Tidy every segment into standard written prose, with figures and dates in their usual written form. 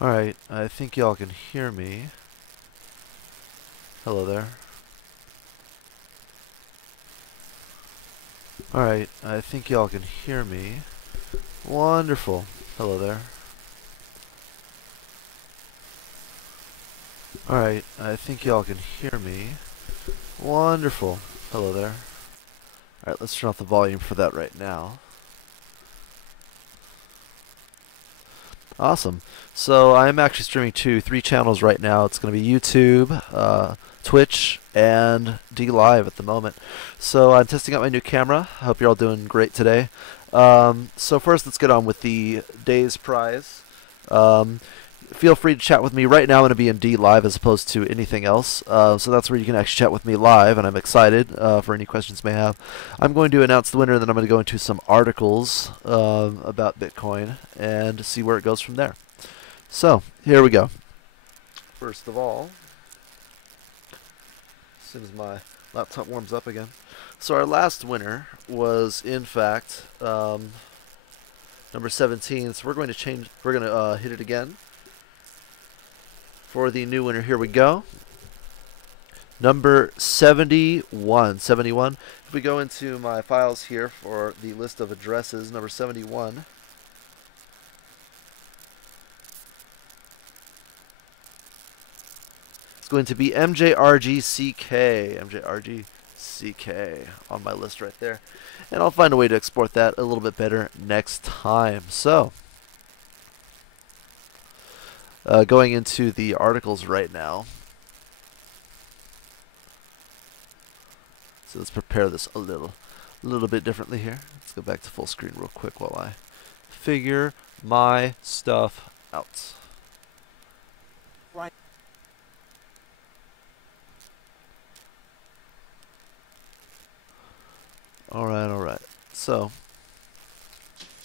Alright, I think y'all can hear me. Hello there. Alright, I think y'all can hear me. Wonderful. Hello there. Alright, I think y'all can hear me. Wonderful. Hello there. Alright, let's turn off the volume for that right now. Awesome. So I'm actually streaming to 3 channels right now. It's going to be YouTube, Twitch, and D Live at the moment. So I'm testing out my new camera. I hope you're all doing great today. So first, let's get on with the day's prize. Feel free to chat with me. Right now I'm going to be in D Live as opposed to anything else. So that's where you can actually chat with me live, and I'm excited for any questions you may have. I'm going to announce the winner, and then I'm going to go into some articles about Bitcoin and see where it goes from there. So here we go. First of all, as soon as my laptop warms up again. So our last winner was, in fact, number 17. So we're going to change. We're going to hit it again. For the new winner, here we go. Number 71. 71. If we go into my files here for the list of addresses, number 71. It's going to be MJRGCK. MJRGCK on my list right there. And I'll find a way to export that a little bit better next time. So, going into the articles right now. So let's prepare this a little bit differently here. Let's go back to full screen real quick while I figure my stuff out. Right. All right. So,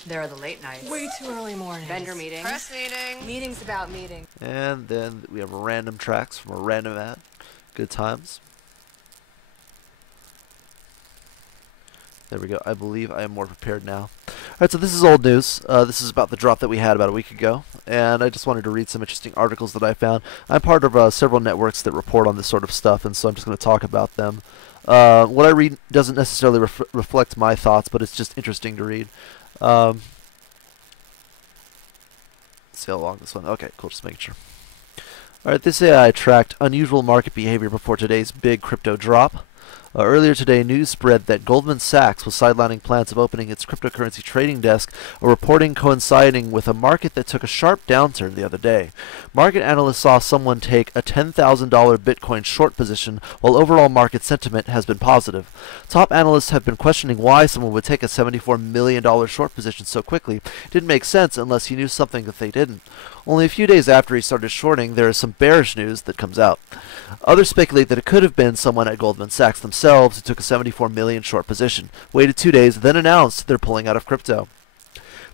There are the late nights. Way too early morning. Vendor meetings. Press meeting. Meetings about meetings. and then we have random tracks from a random ad. Good times. There we go. I believe I am more prepared now. Alright, so this is old news. This is about the drop that we had about a week ago. And I just wanted to read some interesting articles that I found. I'm part of several networks that report on this sort of stuff, and so I'm just going to talk about them. What I read doesn't necessarily reflect my thoughts, but it's just interesting to read. Let's see how long this one. Okay, cool. Just making sure. Alright, this AI tracked unusual market behavior before today's big crypto drop. Earlier today, news spread that Goldman Sachs was sidelining plans of opening its cryptocurrency trading desk, a reporting coinciding with a market that took a sharp downturn the other day. Market analysts saw someone take a $10,000 Bitcoin short position, while overall market sentiment has been positive. Top analysts have been questioning why someone would take a $74 million short position so quickly. It didn't make sense unless he knew something that they didn't. Only a few days after he started shorting, there is some bearish news that comes out. Others speculate that it could have been someone at Goldman Sachs themselves who took a 74 million short position, waited 2 days, then announced they're pulling out of crypto.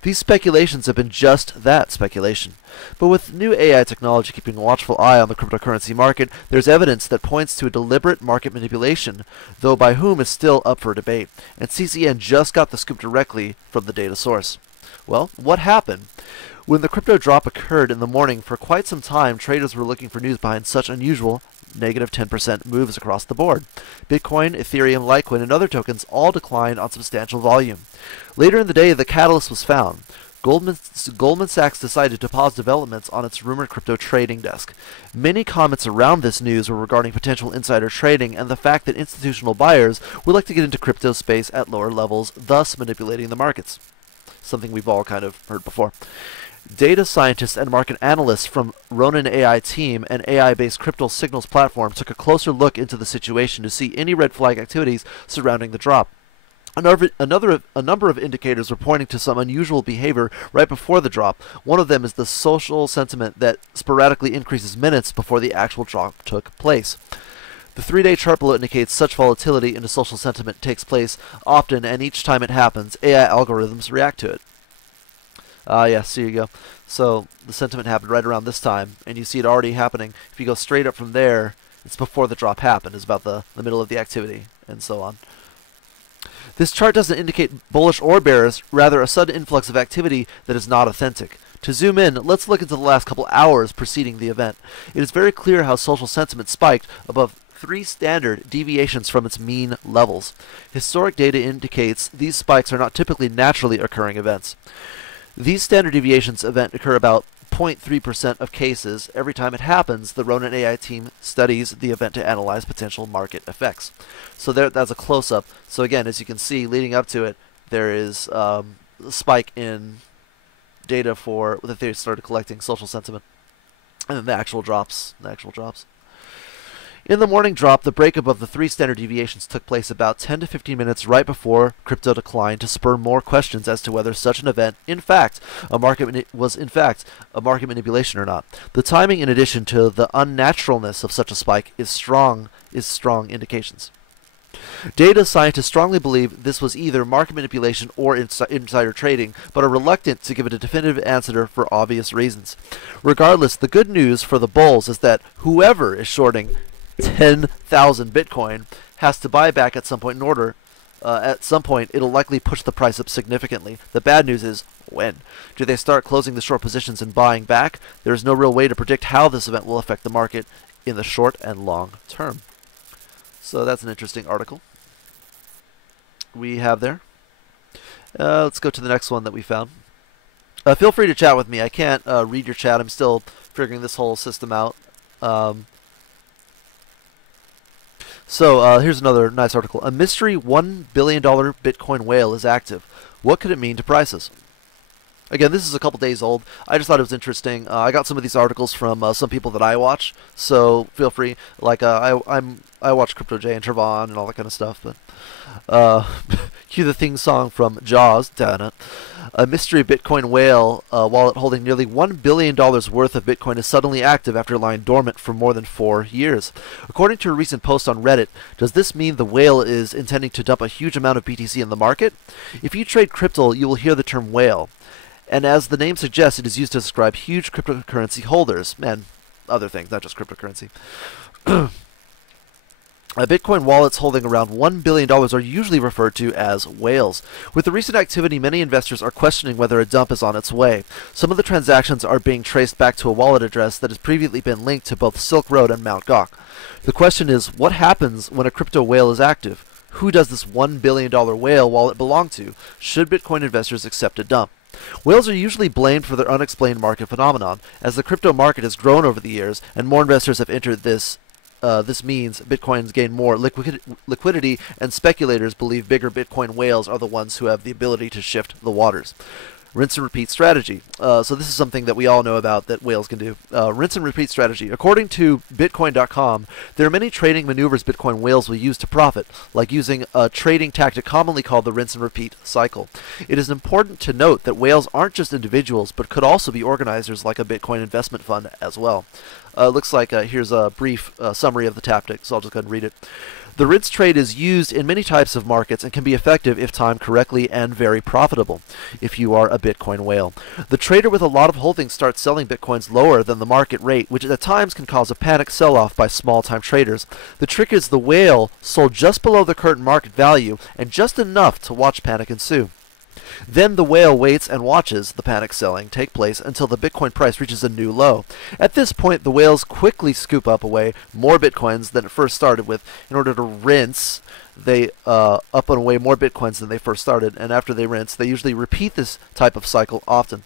These speculations have been just that, speculation. But with new AI technology keeping a watchful eye on the cryptocurrency market, there's evidence that points to a deliberate market manipulation, though by whom is still up for debate, and CCN just got the scoop directly from the data source. Well, what happened? When the crypto drop occurred in the morning, for quite some time, traders were looking for news behind such unusual negative 10% moves across the board. Bitcoin, Ethereum, Litecoin, and other tokens all declined on substantial volume. Later in the day, the catalyst was found. Goldman Sachs decided to pause developments on its rumored crypto trading desk. Many comments around this news were regarding potential insider trading and the fact that institutional buyers would like to get into crypto space at lower levels, thus manipulating the markets. Something we've all kind of heard before. Data scientists and market analysts from Ronin AI team and AI-based crypto signals platform took a closer look into the situation to see any red flag activities surrounding the drop. A number of indicators were pointing to some unusual behavior right before the drop. One of them is the social sentiment that sporadically increases minutes before the actual drop took place. The 3-day chart below indicates such volatility into social sentiment takes place often, and each time it happens, AI algorithms react to it. Yes, here you go. So the sentiment happened right around this time, and you see it already happening. If you go straight up from there, it's before the drop happened. It's about the middle of the activity, and so on. This chart doesn't indicate bullish or bearish, rather a sudden influx of activity that is not authentic. To zoom in, let's look into the last couple hours preceding the event. It is very clear how social sentiment spiked above 3 standard deviations from its mean levels. Historic data indicates these spikes are not typically naturally occurring events. These standard deviations event occur about 0.3% of cases. Every time it happens, the Ronin AI team studies the event to analyze potential market effects. So that's a close-up. So again, as you can see, leading up to it, there is a spike in data for that they started collecting social sentiment, and then the actual drops. In the morning drop, the break above the 3 standard deviations took place about 10 to 15 minutes right before crypto declined to spur more questions as to whether such an event, was in fact a market manipulation or not. The timing, in addition to the unnaturalness of such a spike, is strong indications. Data scientists strongly believe this was either market manipulation or insider trading, but are reluctant to give it a definitive answer for obvious reasons. Regardless, the good news for the bulls is that whoever is shorting 10,000 Bitcoin has to buy back at some point in order. At some point, it'll likely push the price up significantly. The bad news is when. Do they start closing the short positions and buying back? There is no real way to predict how this event will affect the market in the short and long term. So that's an interesting article we have there. Let's go to the next one that we found. Feel free to chat with me. I can't read your chat. I'm still figuring this whole system out. So here's another nice article. A mystery $1 billion Bitcoin whale is active. What could it mean to prices? Again, this is a couple days old. I just thought it was interesting. I got some of these articles from some people that I watch, so feel free. Like I watch Crypto J and Trevon and all that kind of stuff. But cue the theme song from Jaws. Damn it. A mystery Bitcoin whale wallet holding nearly $1 billion worth of Bitcoin is suddenly active after lying dormant for more than 4 years. According to a recent post on Reddit, does this mean the whale is intending to dump a huge amount of BTC in the market? If you trade crypto, you will hear the term whale. And as the name suggests, it is used to describe huge cryptocurrency holders, and other things, not just cryptocurrency. Bitcoin wallets holding around $1 billion are usually referred to as whales. With the recent activity, many investors are questioning whether a dump is on its way. Some of the transactions are being traced back to a wallet address that has previously been linked to both Silk Road and Mt. Gox. The question is, what happens when a crypto whale is active? Who does this $1 billion whale wallet belong to? Should Bitcoin investors accept a dump? Whales are usually blamed for their unexplained market phenomenon. As the crypto market has grown over the years and more investors have entered this means Bitcoins gain more liquidity, and speculators believe bigger Bitcoin whales are the ones who have the ability to shift the waters. Rinse and repeat strategy. So this is something that we all know about that whales can do. Rinse and repeat strategy. According to Bitcoin.com, there are many trading maneuvers Bitcoin whales will use to profit, like using a trading tactic commonly called the rinse and repeat cycle. It is important to note that whales aren't just individuals, but could also be organizers like a Bitcoin investment fund as well. Looks like here's a brief summary of the tactic, so I'll just go ahead and read it. The rinse trade is used in many types of markets and can be effective if timed correctly and very profitable if you are a Bitcoin whale. The trader with a lot of holdings starts selling Bitcoins lower than the market rate, which at times can cause a panic sell-off by small-time traders. The trick is the whale sold just below the current market value and just enough to watch panic ensue. Then the whale waits and watches the panic selling take place until the Bitcoin price reaches a new low. At this point, the whales quickly scoop up away more Bitcoins than it first started with in order to rinse. They up and away more Bitcoins than they first started, and after they rinse, they usually repeat this type of cycle often.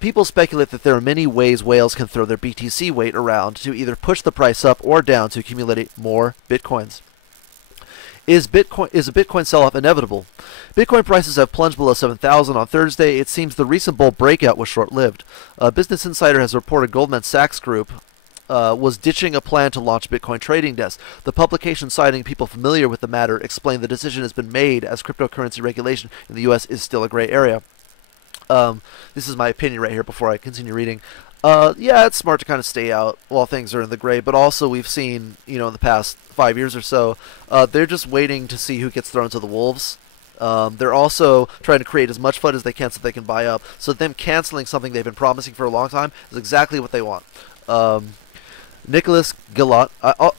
People speculate that there are many ways whales can throw their BTC weight around to either push the price up or down to accumulate more Bitcoins. Is a Bitcoin sell-off inevitable? Bitcoin prices have plunged below 7,000 on Thursday. It seems the recent bull breakout was short-lived. Business Insider has reported Goldman Sachs Group was ditching a plan to launch Bitcoin trading desk. The publication, citing people familiar with the matter, explained the decision has been made as cryptocurrency regulation in the U.S. is still a gray area. This is my opinion right here before I continue reading. Yeah, it's smart to kind of stay out while things are in the gray, but also we've seen, in the past 5 years or so, they're just waiting to see who gets thrown to the wolves. They're also trying to create as much FUD as they can so they can buy up. So them canceling something they've been promising for a long time is exactly what they want. Nicholas Gillot, I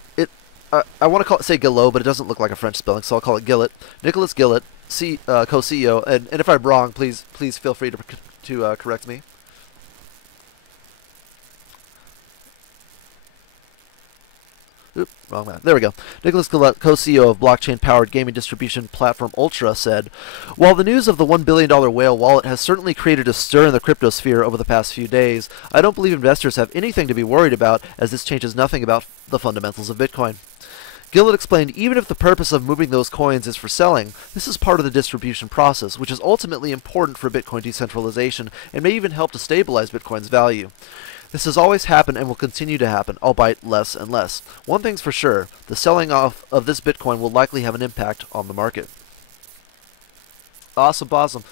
want to say Gillot, but it doesn't look like a French spelling, so I'll call it Gillot. Nicholas Gillot, co-CEO, and if I'm wrong, please feel free to correct me. Oop, wrong man. There we go. Nicholas Gillette, co-CEO of blockchain-powered gaming distribution platform Ultra, said, "While the news of the $1 billion whale wallet has certainly created a stir in the crypto sphere over the past few days, I don't believe investors have anything to be worried about, as this changes nothing about the fundamentals of Bitcoin." Gillett explained, "Even if the purpose of moving those coins is for selling, this is part of the distribution process, which is ultimately important for Bitcoin decentralization and may even help to stabilize Bitcoin's value. This has always happened and will continue to happen, albeit less and less. One thing's for sure, the selling off of this Bitcoin will likely have an impact on the market." Awesome, awesome.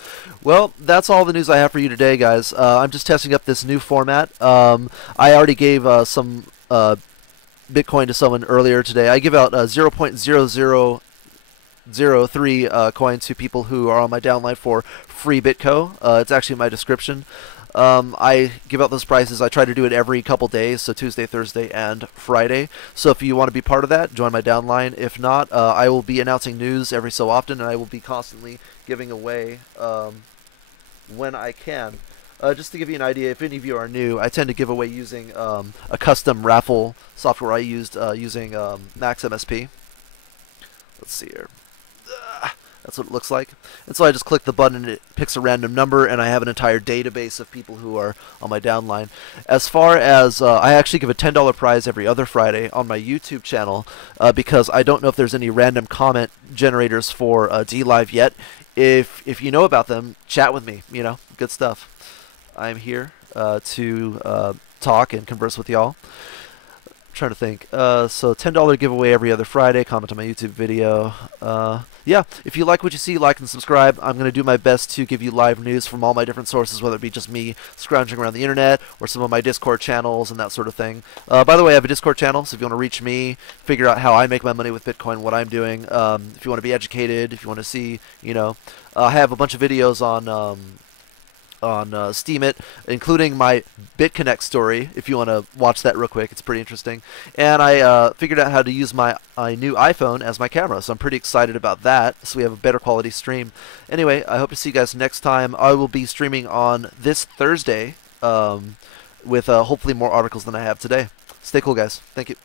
Well, that's all the news I have for you today, guys. I'm just testing up this new format. I already gave some Bitcoin to someone earlier today. I give out 0.0003 coin to people who are on my downline for free Bitco. It's actually in my description. I give out those prices. I try to do it every couple days, so Tuesday, Thursday, and Friday. So if you want to be part of that, join my downline. If not, I will be announcing news every so often, and I will be constantly giving away when I can. Just to give you an idea, if any of you are new, I tend to give away using a custom Raffle software I used using Max MSP. Let's see here. That's what it looks like. And so I just click the button and it picks a random number, and I have an entire database of people who are on my downline. As far as, I actually give a $10 prize every other Friday on my YouTube channel because I don't know if there's any random comment generators for DLive yet. If you know about them, chat with me, you know, good stuff. I'm here to talk and converse with y'all. Trying to think. So $10 giveaway every other Friday. Comment on my YouTube video. Yeah, if you like what you see, like and subscribe. I'm going to do my best to give you live news from all my different sources, whether it be just me scrounging around the internet or some of my Discord channels and that sort of thing. By the way, I have a Discord channel, so if you want to reach me, figure out how I make my money with Bitcoin, what I'm doing, if you want to be educated, if you want to see, you know, I have a bunch of videos on Steemit, including my BitConnect story, if you want to watch that real quick. It's pretty interesting. And I figured out how to use my new iPhone as my camera, so I'm pretty excited about that, so we have a better quality stream. Anyway, I hope to see you guys next time. I will be streaming on this Thursday with hopefully more articles than I have today. Stay cool, guys. Thank you.